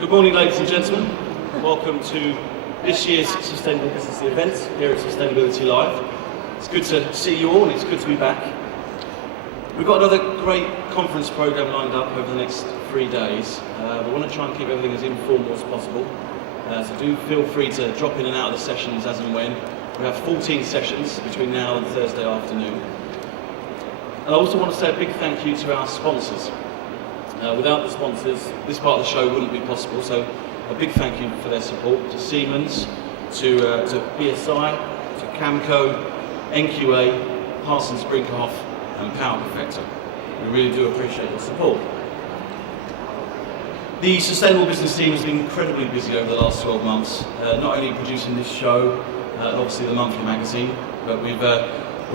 Good morning, ladies and gentlemen. Welcome to this year's Sustainable Business event here at Sustainability Live. It's good to see you all and it's good to be back. We've got another great conference programme lined up over the next 3 days. We want to try and keep everything as informal as possible. So do feel free to drop in and out of the sessions as and when. We have 14 sessions between now and Thursday afternoon. And I also want to say a big thank you to our sponsors. Without the sponsors, this part of the show wouldn't be possible, so a big thank you for their support to Siemens, to BSI, to Camco, NQA, Parsons Brinckerhoff and Power Perfecta. We really do appreciate your support. The Sustainable Business team has been incredibly busy over the last 12 months, not only producing this show, and obviously the monthly magazine, but we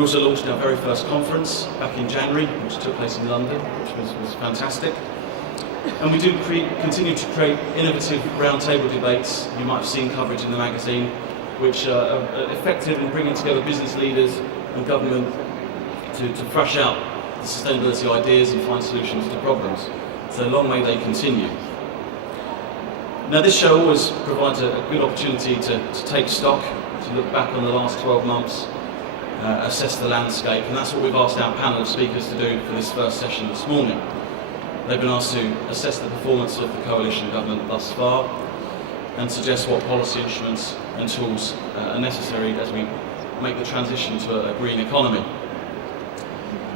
also launched our very first conference back in January, which took place in London, which was fantastic. And we do continue to create innovative roundtable debates. You might have seen coverage in the magazine, which are effective in bringing together business leaders and government to thrash out the sustainability ideas and find solutions to problems. So long may they continue. Now this show always provides a good opportunity to take stock, to look back on the last 12 months, assess the landscape, and that's what we've asked our panel of speakers to do for this first session this morning. They've been asked to assess the performance of the coalition government thus far and suggest what policy instruments and tools are necessary as we make the transition to a green economy.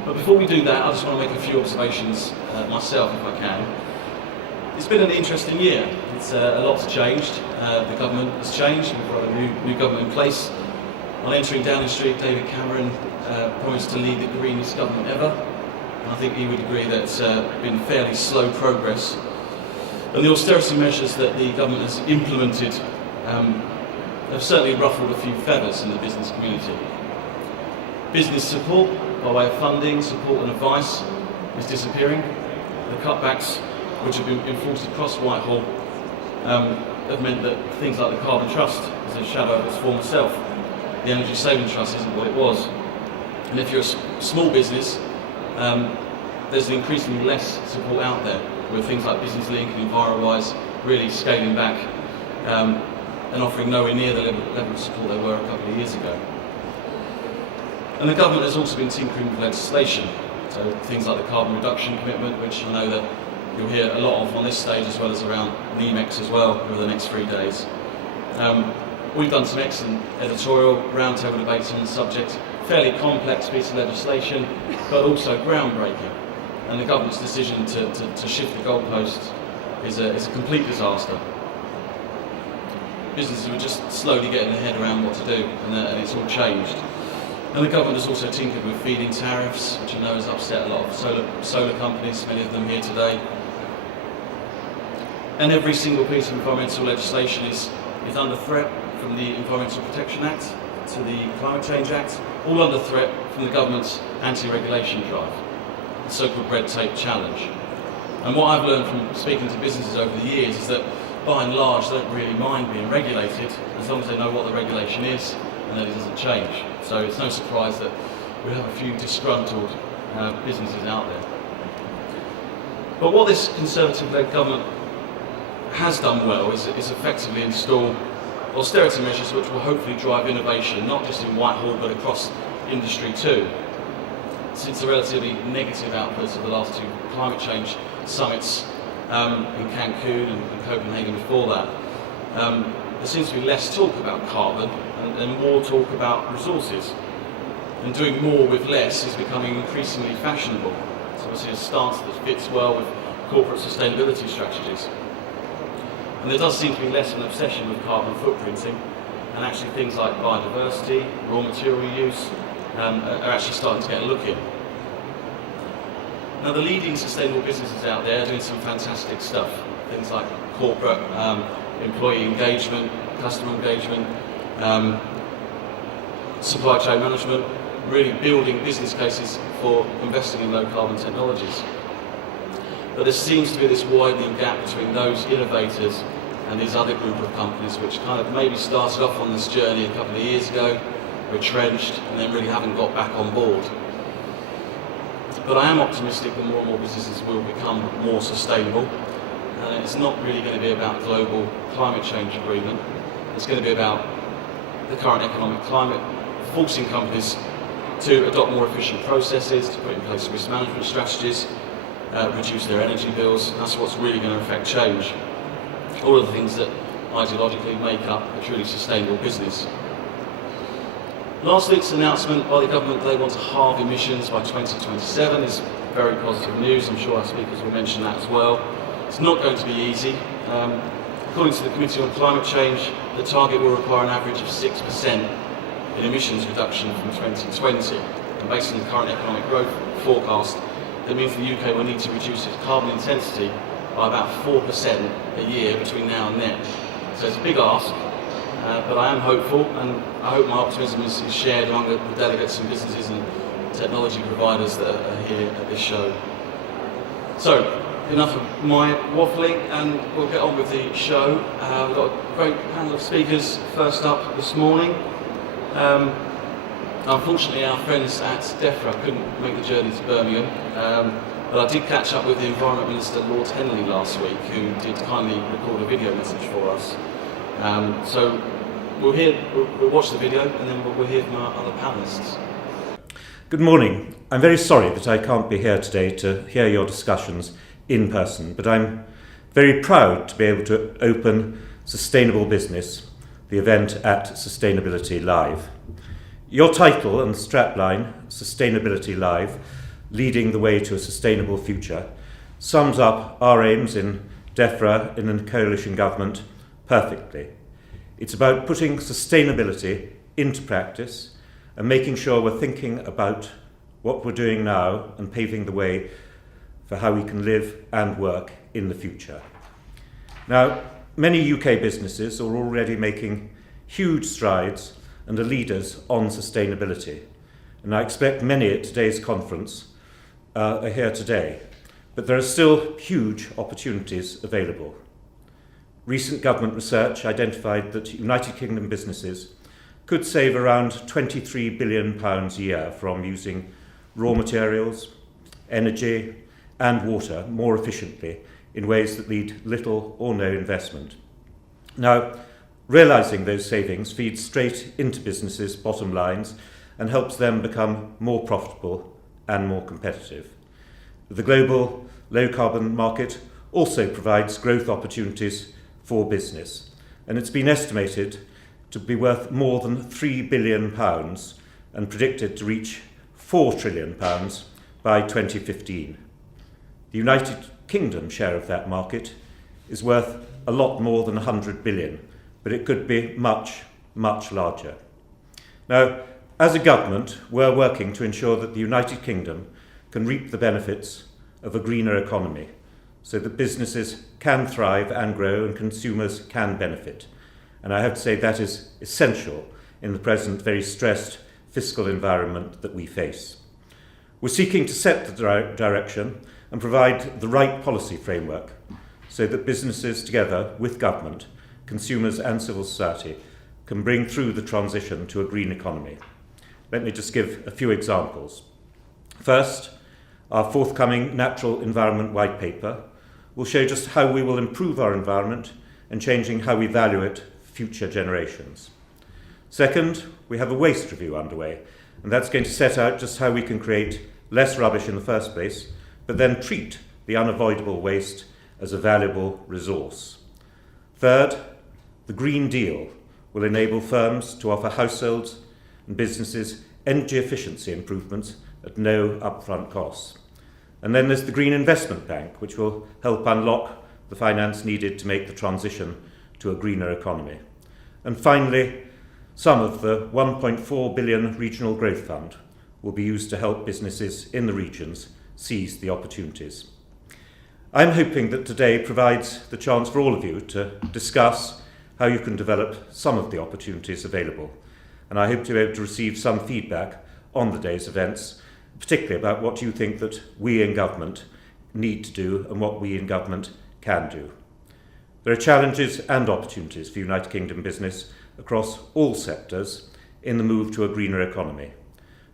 But before we do that, I just want to make a few observations myself, if I can. It's been an interesting year. It's a lot's changed. The government has changed. We've got a new government in place. On entering Downing Street, David Cameron promised to lead the greenest government ever. And I think he would agree that it's been fairly slow progress. And the austerity measures that the government has implemented have certainly ruffled a few feathers in the business community. Business support, by way of funding, support and advice, is disappearing. The cutbacks which have been enforced across Whitehall have meant that things like the Carbon Trust is a shadow of its former self. The Energy Saving Trust isn't what it was. And if you're a small business, there's increasingly less support out there, with things like Business Link and EnviroWise really scaling back and offering nowhere near the level of support they were a couple of years ago. And the government has also been tinkering with legislation, so things like the carbon reduction commitment, which I know that you'll hear a lot of on this stage, as well as around NEMEX as well over the next 3 days. We've done some excellent editorial roundtable debates on the subject, fairly complex piece of legislation, but also groundbreaking. And the government's decision to shift the goalposts is a complete disaster. Businesses were just slowly getting their head around what to do, and it's all changed. And the government has also tinkered with feed-in tariffs, which I know has upset a lot of solar companies, many of them here today. And every single piece of environmental legislation is under threat, from the Environmental Protection Act to the Climate Change Act, all under threat from the government's anti-regulation drive, the so-called red tape challenge. And what I've learned from speaking to businesses over the years is that by and large they don't really mind being regulated as long as they know what the regulation is and that it doesn't change. So it's no surprise that we have a few disgruntled businesses out there. But what this Conservative-led government has done well is effectively install austerity measures which will hopefully drive innovation, not just in Whitehall but across industry too. Since the relatively negative outputs of the last 2 climate change summits in Cancun and Copenhagen before that, there seems to be less talk about carbon and more talk about resources. And doing more with less is becoming increasingly fashionable. It's obviously a stance that fits well with corporate sustainability strategies. And there does seem to be less of an obsession with carbon footprinting, and actually things like biodiversity, raw material use, are actually starting to get a look in. Now the leading sustainable businesses out there are doing some fantastic stuff. Things like corporate employee engagement, customer engagement, supply chain management, really building business cases for investing in low carbon technologies. But there seems to be this widening gap between those innovators and these other group of companies which kind of maybe started off on this journey a couple of years ago, retrenched, and then really haven't got back on board. But I am optimistic that more and more businesses will become more sustainable. and it's not really going to be about global climate change agreement. It's going to be about the current economic climate, forcing companies to adopt more efficient processes, to put in place risk management strategies, reduce their energy bills. That's what's really going to affect change. All of the things that ideologically make up a truly sustainable business. Last week's announcement by the government they want to halve emissions by 2027 is very positive news. I'm sure our speakers will mention that as well. It's not going to be easy. According to the Committee on Climate Change, the target will require an average of 6% in emissions reduction from 2020. And based on the current economic growth forecast, that means the UK will need to reduce its carbon intensity by about 4% a year between now and then. So it's a big ask, but I am hopeful, and I hope my optimism is shared among the delegates and businesses and technology providers that are here at this show. So, enough of my waffling, and we'll get on with the show. We've got a great panel of speakers first up this morning. Unfortunately, our friends at DEFRA couldn't make the journey to Birmingham, but I did catch up with the Environment Minister, Lord Henley, last week, who did kindly record a video message for us. So we'll watch the video, and then we'll hear from our other panellists. Good morning. I'm very sorry that I can't be here today to hear your discussions in person, but I'm very proud to be able to open Sustainable Business, the event at Sustainability Live. Your title and strapline, Sustainability Live, Leading the Way to a Sustainable Future, sums up our aims in DEFRA in a coalition government perfectly. It's about putting sustainability into practice and making sure we're thinking about what we're doing now and paving the way for how we can live and work in the future. Now, many UK businesses are already making huge strides and are leaders on sustainability. And I expect many at today's conference are here today, but there are still huge opportunities available. Recent government research identified that United Kingdom businesses could save around £23 billion a year from using raw materials, energy, and water more efficiently in ways that need little or no investment. Now, realising those savings feeds straight into businesses' bottom lines and helps them become more profitable and more competitive. The global low-carbon market also provides growth opportunities for business, and it's been estimated to be worth more than £3 billion and predicted to reach £4 trillion by 2015. The United Kingdom share of that market is worth a lot more than 100 billion, but it could be much, much larger. Now, as a government, we're working to ensure that the United Kingdom can reap the benefits of a greener economy so that businesses can thrive and grow and consumers can benefit. And I have to say that is essential in the present very stressed fiscal environment that we face. We're seeking to set the direction and provide the right policy framework so that businesses together with government, consumers and civil society can bring through the transition to a green economy. Let me just give a few examples. First, our forthcoming Natural Environment White Paper will show just how we will improve our environment and changing how we value it for future generations. Second, we have a waste review underway, and that's going to set out just how we can create less rubbish in the first place, but then treat the unavoidable waste as a valuable resource. Third, the Green Deal will enable firms to offer households and businesses energy efficiency improvements at no upfront costs. And then there's the Green Investment Bank, which will help unlock the finance needed to make the transition to a greener economy. And finally, some of the 1.4 billion Regional Growth Fund will be used to help businesses in the regions seize the opportunities. I'm hoping that today provides the chance for all of you to discuss how you can develop some of the opportunities available. And I hope to be able to receive some feedback on the day's events, particularly about what you think that we in government need to do and what we in government can do. There are challenges and opportunities for United Kingdom business across all sectors in the move to a greener economy.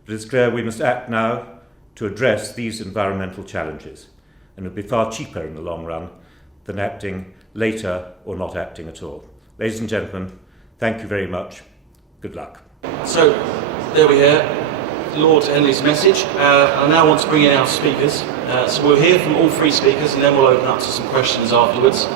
But it's clear we must act now to address these environmental challenges, and it will be far cheaper in the long run than acting later or not acting at all. Ladies and gentlemen, thank you very much. Good luck. So, there we hear Lord Henley's message. I now want to bring in our speakers. So we'll hear from all three speakers and then we'll open up to some questions afterwards.